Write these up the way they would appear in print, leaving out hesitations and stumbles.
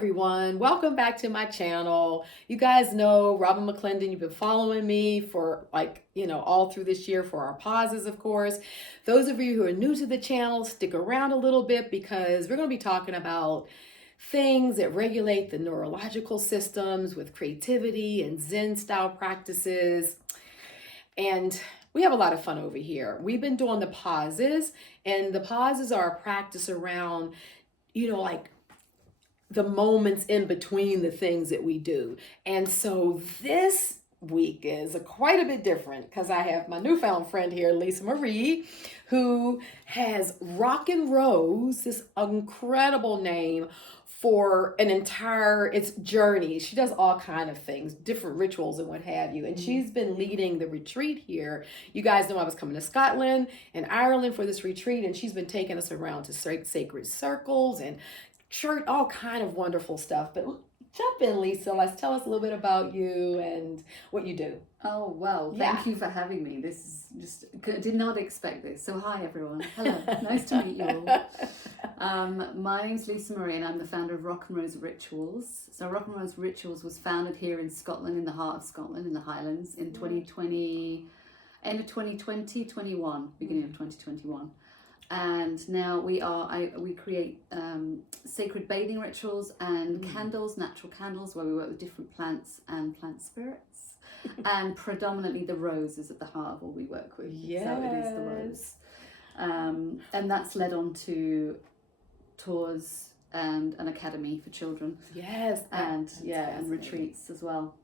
everyone. Welcome back to my channel. You guys know Robin McClendon. You've been following me for all through this year for our pauses, of course. Those of you who are new to the channel, stick around a little bit because we're going to be talking about things that regulate the neurological systems with creativity and Zen style practices. And we have a lot of fun over here. We've been doing the pauses, and the pauses are a practice around, the moments in between the things that we do. And so this week is quite a bit different because I have my newfound friend here, Lisa Marie, who has Rockandrose, this incredible name for its journey. She does all kind of things, different rituals and what have you. And she's been leading the retreat here. You guys know I was coming to Scotland and Ireland for this retreat, and she's been taking us around to sacred circles and church, all kind of wonderful stuff. But jump in, Lisa. Let's tell us a little bit about you and what you do. Oh, well, thank you for having me. This is just, did not expect this. So hi, everyone. Hello. Nice to meet you all. My name's Lisa Marie, and I'm the founder of Rockandrose Rituals. So Rockandrose Rituals was founded here in Scotland, in the heart of Scotland, in the Highlands, in 2020, end of 2020, 21, beginning of 2021. And now we create sacred bathing rituals and candles, natural candles, where we work with different plants and plant spirits. And predominantly the rose is at the heart of all we work with. Yes. So it is the rose. And that's led on to tours and an academy for children. Yes. And retreats as well.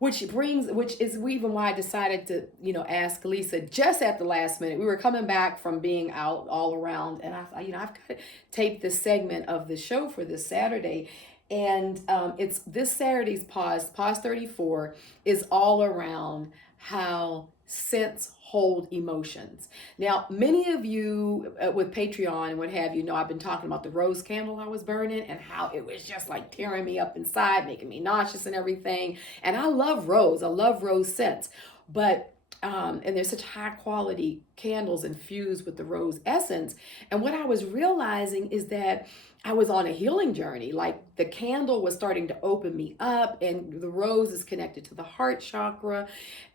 Which is even why I decided to, ask Lisa just at the last minute. We were coming back from being out all around, and I've got to tape this segment of the show for this Saturday. And it's this Saturday's pause 34, is all around how scents hold emotions. Now, many of you with Patreon and what have you know, I've been talking about the rose candle I was burning and how it was just like tearing me up inside, making me nauseous and everything. And I love rose scents, but and there's such high quality candles infused with the rose essence. And what I was realizing is that I was on a healing journey. Like the candle was starting to open me up, and the rose is connected to the heart chakra.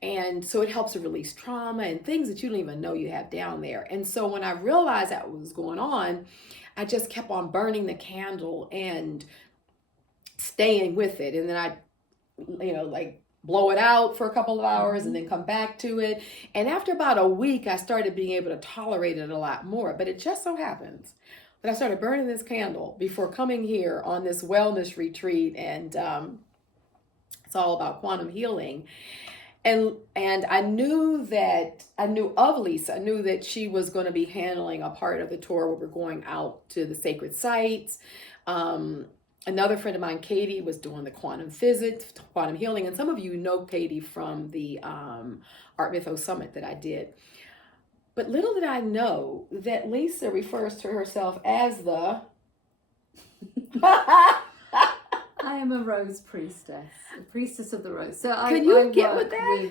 And so it helps to release trauma and things that you don't even know you have down there. And so when I realized that was going on, I just kept on burning the candle and staying with it. And then I, blow it out for a couple of hours and then come back to it. And after about a week, I started being able to tolerate it a lot more. But it just so happens that I started burning this candle before coming here on this wellness retreat. And it's all about quantum healing. And I knew of Lisa. I knew that she was going to be handling a part of the tour where we're going out to the sacred sites. Another friend of mine, Katie, was doing the quantum physics, quantum healing. And some of you know Katie from the Art Mythos Summit that I did. But little did I know that Lisa refers to herself as the... I am a rose priestess, a priestess of the rose. So Can you get with that?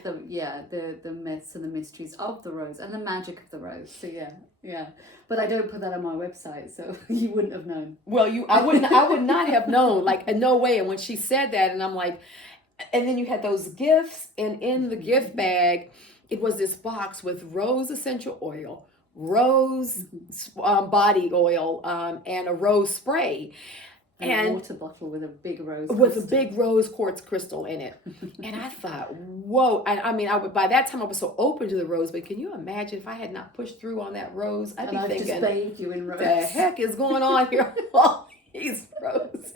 With the myths and the mysteries of the rose and the magic of the rose. So yeah. But I don't put that on my website, so you wouldn't have known. Well, I would not have known, like, in no way. And when she said that, and I'm like, and then you had those gifts, and in the gift bag, it was this box with rose essential oil, rose body oil, and a rose spray. And a water bottle with a big rose a big rose quartz crystal in it. And I thought, whoa. By that time I was so open to the rose, but can you imagine if I had not pushed through on that rose? I'd be thinking, just bathed you in rose. The heck is going on here? All these roses.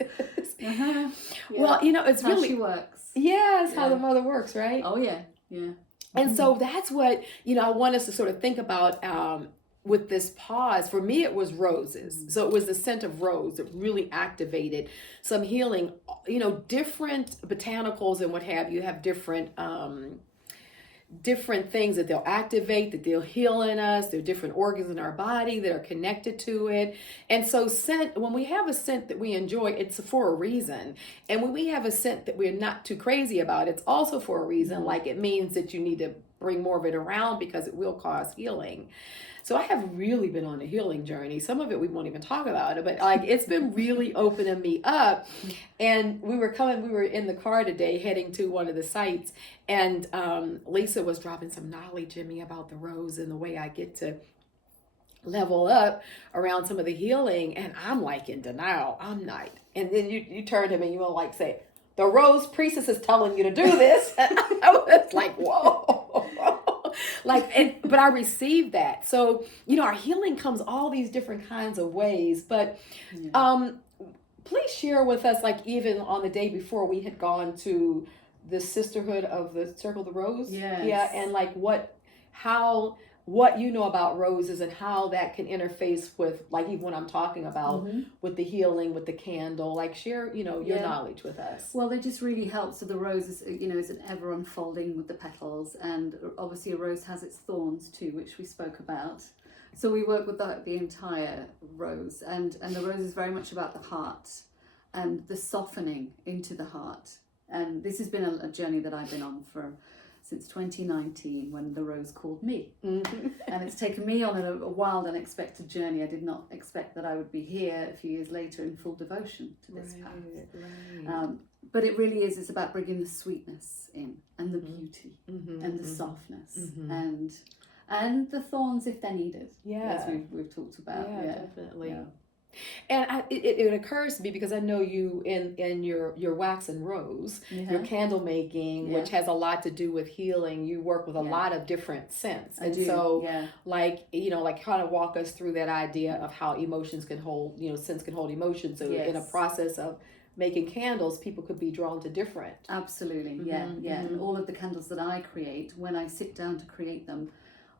Yeah. Well, it's how really she works. Yeah, it's how the mother works, right? Oh yeah. And so that's what, I want us to sort of think about with this pause. For me, it was roses. So it was the scent of rose that really activated some healing. Different botanicals and what have you have different things that they'll activate, that they'll heal in us. There are different organs in our body that are connected to it. And so when we have a scent that we enjoy, it's for a reason. And when we have a scent that we're not too crazy about, it's also for a reason. Like it means that you need to bring more of it around because it will cause healing. So I have really been on a healing journey. Some of it we won't even talk about it, but like it's been really opening me up. And we were in the car today heading to one of the sites, and Lisa was dropping some knowledge in me about the rose and the way I get to level up around some of the healing. And I'm like in denial. I'm not. And then you turn to me and you will like say, the rose priestess is telling you to do this. I was like, whoa. But I received that. So, our healing comes all these different kinds of ways. But please share with us, like even on the day before we had gone to the sisterhood of the Circle of the Rose. Yes. Yeah. And like what you know about roses and how that can interface with, like, even when I'm talking about with the healing, with the candle, like share, your knowledge with us. Well, it just really helps. So the rose is, is an ever unfolding with the petals, and obviously a rose has its thorns too, which we spoke about. So we work with the entire rose, and the rose is very much about the heart and the softening into the heart. And this has been a journey that I've been on since 2019, when the rose called me. And it's taken me on a wild, unexpected journey. I did not expect that I would be here a few years later in full devotion to this path. Right. But it really is, it's about bringing the sweetness in, and the beauty, and the softness, and the thorns if they're needed, as we've talked about. Yeah, definitely. Yeah. And it occurs to me, because I know you in your wax and rose, your candle making, which has a lot to do with healing. You work with a lot of different scents. And so like kind of walk us through that idea of how emotions can hold, scents can hold emotions. So in a process of making candles, people could be drawn to different. Absolutely. And all of the candles that I create, when I sit down to create them,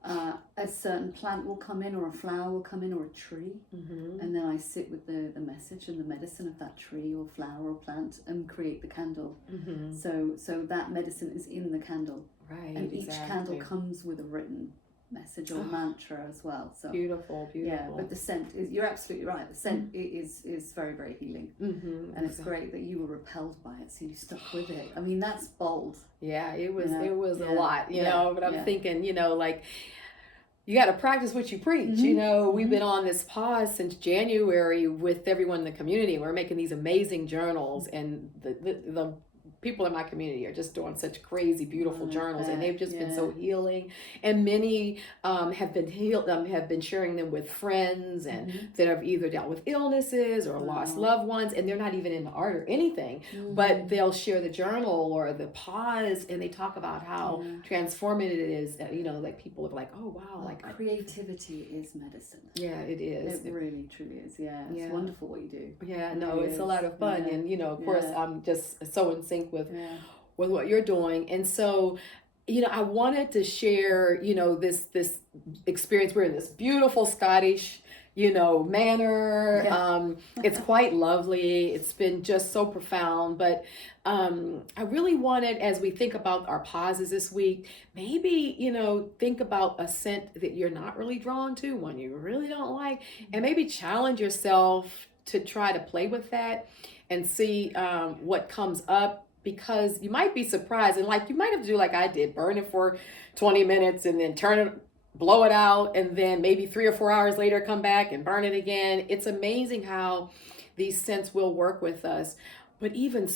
a certain plant will come in, or a flower will come in, or a tree, and then I sit with the message and the medicine of that tree or flower or plant and create the candle. So that medicine is in the candle, right? And each candle comes with a written message or mantra as well. So beautiful. Yeah, but the scent is, you're absolutely right, the scent is very, very healing. And it's great that you were repelled by it, so you stuck with it. I mean, that's bold. Yeah, it was a lot, but I'm thinking, like, you got to practice what you preach. We've been on this pause since January with everyone in the community. We're making these amazing journals, and the people in my community are just doing such crazy, beautiful journals, and they've just been so healing. And many have been healed, have been sharing them with friends, and that have either dealt with illnesses or lost loved ones, and they're not even into art or anything, but they'll share the journal or the pause, and they talk about how transformative it is. Like people are like, oh wow, like creativity is medicine. Yeah, it is. It really, truly is. Yeah, it's wonderful what you do. Yeah, it's a lot of fun, and of course, I'm just so in sync with what you're doing. And so I wanted to share this experience. We're in this beautiful Scottish manor. It's quite lovely. It's been just so profound, but I really wanted, as we think about our pauses this week, maybe think about a scent that you're not really drawn to, one you really don't like, and maybe challenge yourself to try to play with that and see what comes up. Because you might be surprised, and like you might have to do like I did, burn it for 20 minutes and then blow it out, and then maybe 3 or 4 hours later come back and burn it again. It's amazing how these scents will work with us. But even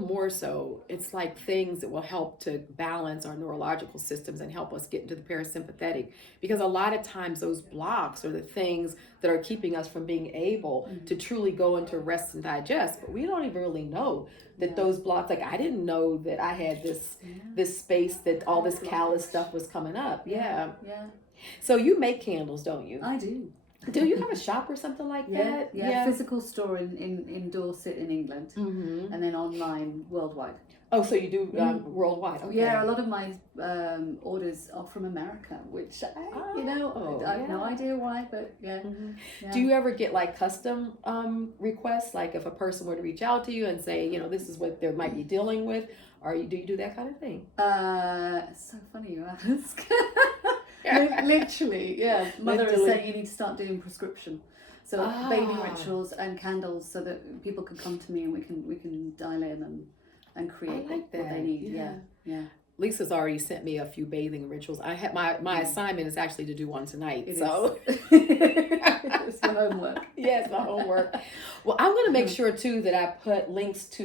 more so, it's like things that will help to balance our neurological systems and help us get into the parasympathetic. Because a lot of times those blocks are the things that are keeping us from being able to truly go into rest and digest. But we don't even really know that those blocks, like I didn't know that I had this space that all this callous stuff was coming up. Yeah. So you make candles, don't you? I do. Do you have a shop or something like that? Yeah. Physical store in Dorset in England, and then online worldwide. Oh, so you do worldwide? Okay. Yeah, a lot of my orders are from America, which I have no idea why, but yeah. Do you ever get like custom requests, like if a person were to reach out to you and say, this is what they might be dealing with, or do you do that kind of thing? It's so funny you ask. Literally, Mother is saying you need to start doing prescription. So bathing rituals and candles, so that people can come to me and we can dial in and create what they need. Yeah. Lisa's already sent me a few bathing rituals. I had my assignment is actually to do one tonight. It's your homework. Yes, my homework. Well, I'm going to make sure too that I put links to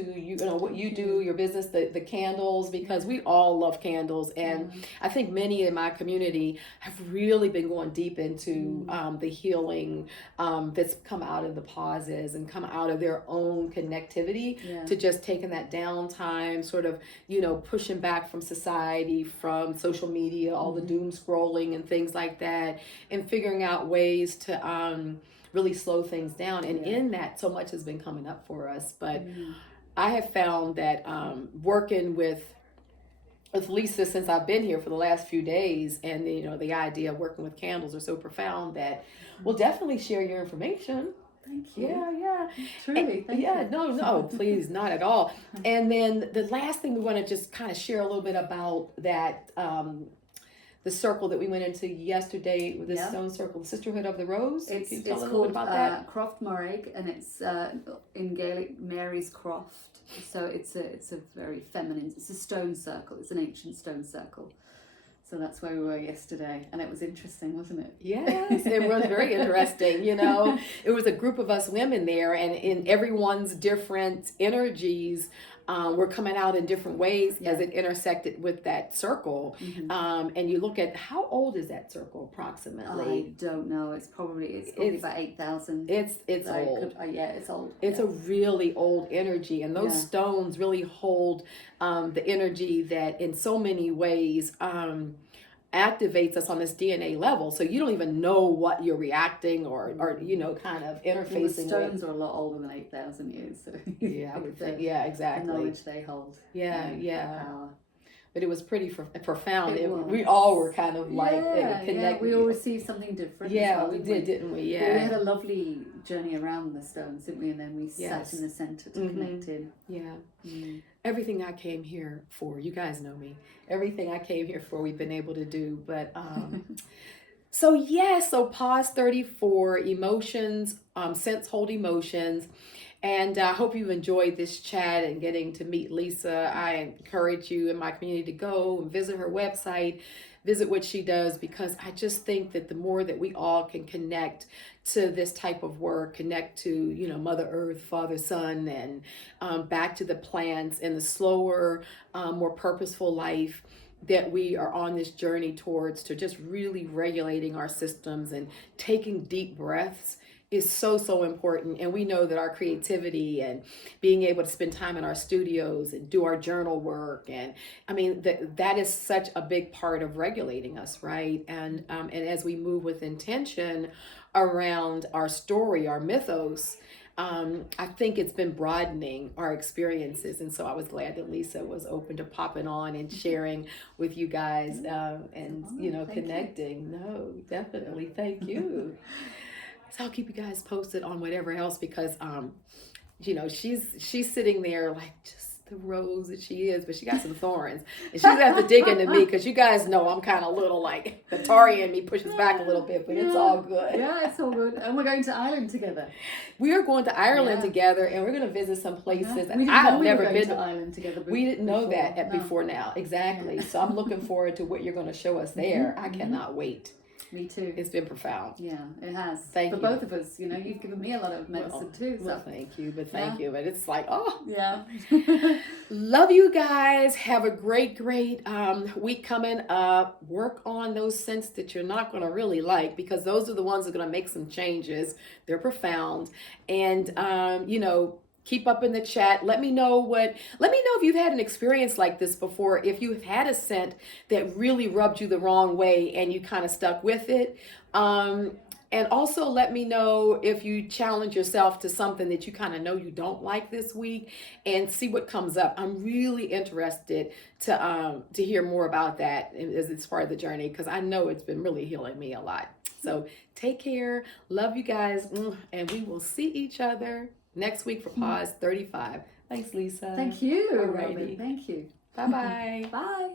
what you do, your business, the candles, because we all love candles, and I think many in my community have really been going deep into the healing that's come out of the pauses and come out of their own connectivity to just taking that downtime, sort of pushing back from society, from social media, all the doom scrolling and things like that, and figuring out ways to really slow things down. And in that, so much has been coming up for us. But I have found that working with Lisa since I've been here for the last few days, and the idea of working with candles are so profound that we'll definitely share your information. Thank you. Yeah. Truly, thank you. No, please, not at all. And then the last thing we want to just kind of share a little bit about that, the circle that we went into yesterday with the stone circle, the Sisterhood of the Rose. It's Can you tell a little called bit about that? Croft Morrig, and it's in Gaelic Mary's Croft. So it's a very feminine. It's a stone circle. It's an ancient stone circle. So that's where we were yesterday, and it was interesting, wasn't it? Yes, it was very interesting. It was a group of us women there, and in everyone's different energies were coming out in different ways as it intersected with that circle. And you look at, how old is that circle approximately? I don't know. It's probably about 8,000. It's old. It's old. It's a really old energy, and those stones really hold the energy that in so many ways activates us on this DNA level. So you don't even know what you're reacting or kind of interfacing with. The stones are a lot older than 8,000 years. So I would think. Yeah, exactly. The knowledge they hold. Yeah. Power. But it was pretty profound. Was. We all were kind of like connected. Yeah, we all received something different. Yeah, we did, didn't we? Yeah. But we had a lovely journey around the stones, didn't we? And then we sat in the center to connect in. Yeah. Everything I came here for, you guys know me. Everything I came here for, we've been able to do. But so pause 34, emotions, sense hold emotions. And I hope you've enjoyed this chat and getting to meet Lisa. I encourage you in my community to go and visit her website, visit what she does, because I just think that the more that we all can connect to this type of work, connect to, Mother Earth, Father, Son, and back to the plants and the slower, more purposeful life that we are on this journey towards, to just really regulating our systems and taking deep breaths, is so important. And we know that our creativity and being able to spend time in our studios and do our journal work, and that is such a big part of regulating us, right? And as we move with intention around our story, our mythos, I think it's been broadening our experiences. And so I was glad that Lisa was open to popping on and sharing with you guys and connecting. No, definitely. Thank you. So I'll keep you guys posted on whatever else, because she's sitting there like just the rose that she is, but she got some thorns, and she's gonna have to dig into me, because you guys know I'm kind of a little like the Tari in me pushes back a little bit, but it's all good. Yeah, it's all good. And we're going to Ireland together. We are going to Ireland together, and we're going to visit some places. We I've never been to Ireland together. We didn't know that before now. Exactly. So I'm looking forward to what you're going to show us there. I cannot wait. Me too. It's been profound. Yeah, it has. Thank you. For both of us, you've given me a lot of medicine too. So. Well, thank you. But it's like, Yeah. Love you guys. Have a great week coming up. Work on those scents that you're not going to really like, because those are the ones that are going to make some changes. They're profound. And, keep up in the chat. Let me know if you've had an experience like this before, if you've had a scent that really rubbed you the wrong way and you kind of stuck with it. And also let me know if you challenge yourself to something that you kind of know you don't like this week, and see what comes up. I'm really interested to hear more about that as it's part of the journey, because I know it's been really healing me a lot. So take care. Love you guys. And we will see each other next week for Pause 35. Thanks, Lisa. Thank you. Alrighty. Thank you. Bye-bye. Bye.